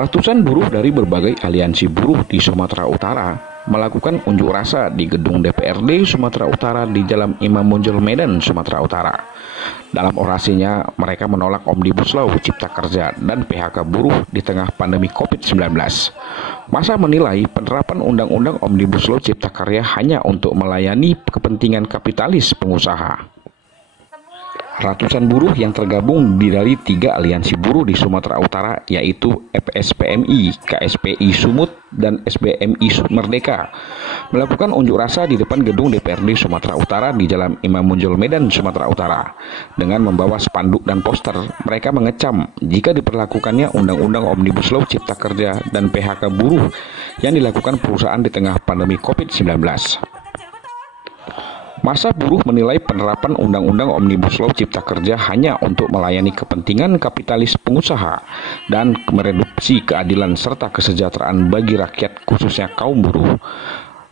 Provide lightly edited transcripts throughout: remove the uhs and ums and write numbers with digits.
Ratusan buruh dari berbagai aliansi buruh di Sumatera Utara melakukan unjuk rasa di gedung DPRD Sumatera Utara di Jalan Imam Bonjol, Medan, Sumatera Utara. Dalam orasinya, mereka menolak Omnibus Law Cipta Kerja dan PHK buruh di tengah pandemi COVID-19. Massa menilai penerapan Undang-Undang Omnibus Law Cipta Kerja hanya untuk melayani kepentingan kapitalis pengusaha. Ratusan buruh yang tergabung dari 3 aliansi buruh di Sumatera Utara, yaitu FSPMI, KSPI Sumut, dan SBMI Merdeka, melakukan unjuk rasa di depan gedung DPRD Sumatera Utara di Jalan Imam Bonjol, Medan, Sumatera Utara. Dengan membawa spanduk dan poster, mereka mengecam jika diperlakukannya Undang-Undang Omnibus Law Cipta Kerja dan PHK buruh yang dilakukan perusahaan di tengah pandemi COVID-19. Massa buruh menilai penerapan Undang-Undang Omnibus Law Cipta Kerja hanya untuk melayani kepentingan kapitalis pengusaha dan mereduksi keadilan serta kesejahteraan bagi rakyat, khususnya kaum buruh.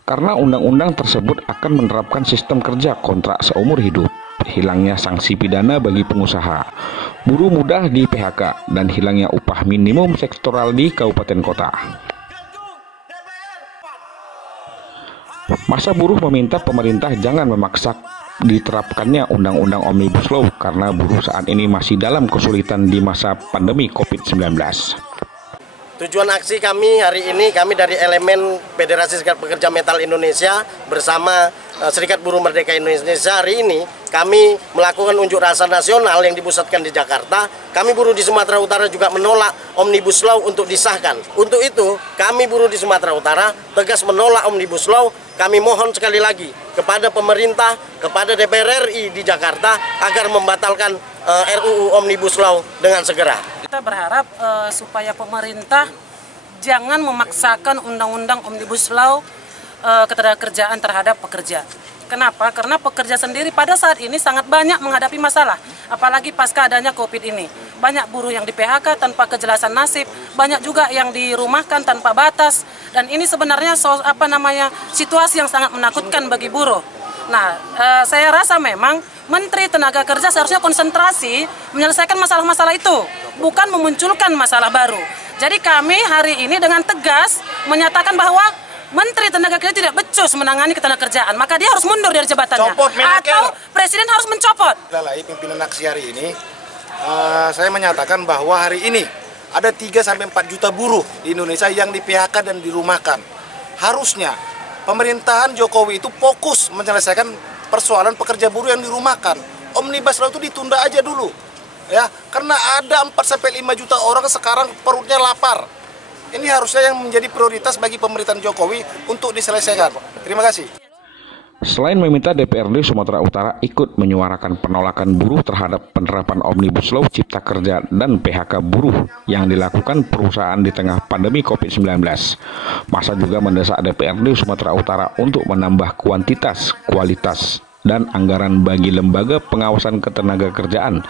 Karena undang-undang tersebut akan menerapkan sistem kerja kontrak seumur hidup, hilangnya sanksi pidana bagi pengusaha, buruh mudah di PHK, dan hilangnya upah minimum sektoral di kabupaten kota. Massa buruh meminta pemerintah jangan memaksa diterapkannya Undang-Undang Omnibus Law karena buruh saat ini masih dalam kesulitan di masa pandemi COVID-19. Tujuan aksi kami hari ini, kami dari elemen Federasi Serikat Pekerja Metal Indonesia bersama Serikat Buruh Merdeka Indonesia, hari ini kami melakukan unjuk rasa nasional yang dipusatkan di Jakarta. Kami buruh di Sumatera Utara juga menolak Omnibus Law untuk disahkan. Untuk itu, kami buruh di Sumatera Utara tegas menolak Omnibus Law. Kami mohon sekali lagi kepada pemerintah, kepada DPR RI di Jakarta agar membatalkan RUU Omnibus Law dengan segera. Kita berharap supaya pemerintah jangan memaksakan Undang-Undang Omnibus Law ketenagakerjaan terhadap pekerja. Kenapa? Karena pekerja sendiri pada saat ini sangat banyak menghadapi masalah, apalagi pasca adanya COVID ini. Banyak buruh yang di PHK tanpa kejelasan nasib, banyak juga yang dirumahkan tanpa batas, dan ini sebenarnya situasi yang sangat menakutkan bagi buruh. Nah, saya rasa memang Menteri Tenaga Kerja seharusnya konsentrasi menyelesaikan masalah-masalah itu, bukan memunculkan masalah baru. Jadi kami hari ini dengan tegas menyatakan bahwa Menteri Tenaga Kerja tidak becus menangani ketenagakerjaan, maka dia harus mundur dari jabatannya. Atau Presiden harus mencopot. Dalam pimpinan aksi hari ini, saya menyatakan bahwa hari ini ada 3-4 juta buruh di Indonesia yang di PHK dan dirumahkan. Harusnya pemerintahan Jokowi itu fokus menyelesaikan persoalan pekerja buruh yang dirumahkan. Omnibus Law itu ditunda aja dulu, ya, karena ada 4-5 juta orang sekarang perutnya lapar. Ini harusnya yang menjadi prioritas bagi pemerintahan Jokowi untuk diselesaikan. Terima kasih. Selain meminta DPRD Sumatera Utara ikut menyuarakan penolakan buruh terhadap penerapan Omnibus Law Cipta Kerja dan PHK buruh yang dilakukan perusahaan di tengah pandemi COVID-19, Massa juga mendesak DPRD Sumatera Utara untuk menambah kuantitas, kualitas, dan anggaran bagi lembaga pengawasan ketenagakerjaan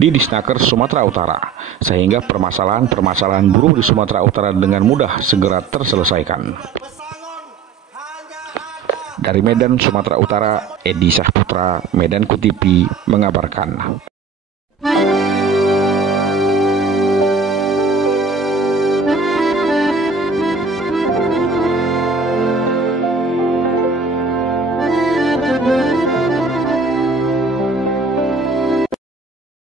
di Disnaker Sumatera Utara, sehingga permasalahan-permasalahan buruh di Sumatera Utara dengan mudah segera terselesaikan. Dari Medan, Sumatera Utara, Edi Sahputra, Medanku TV mengabarkan.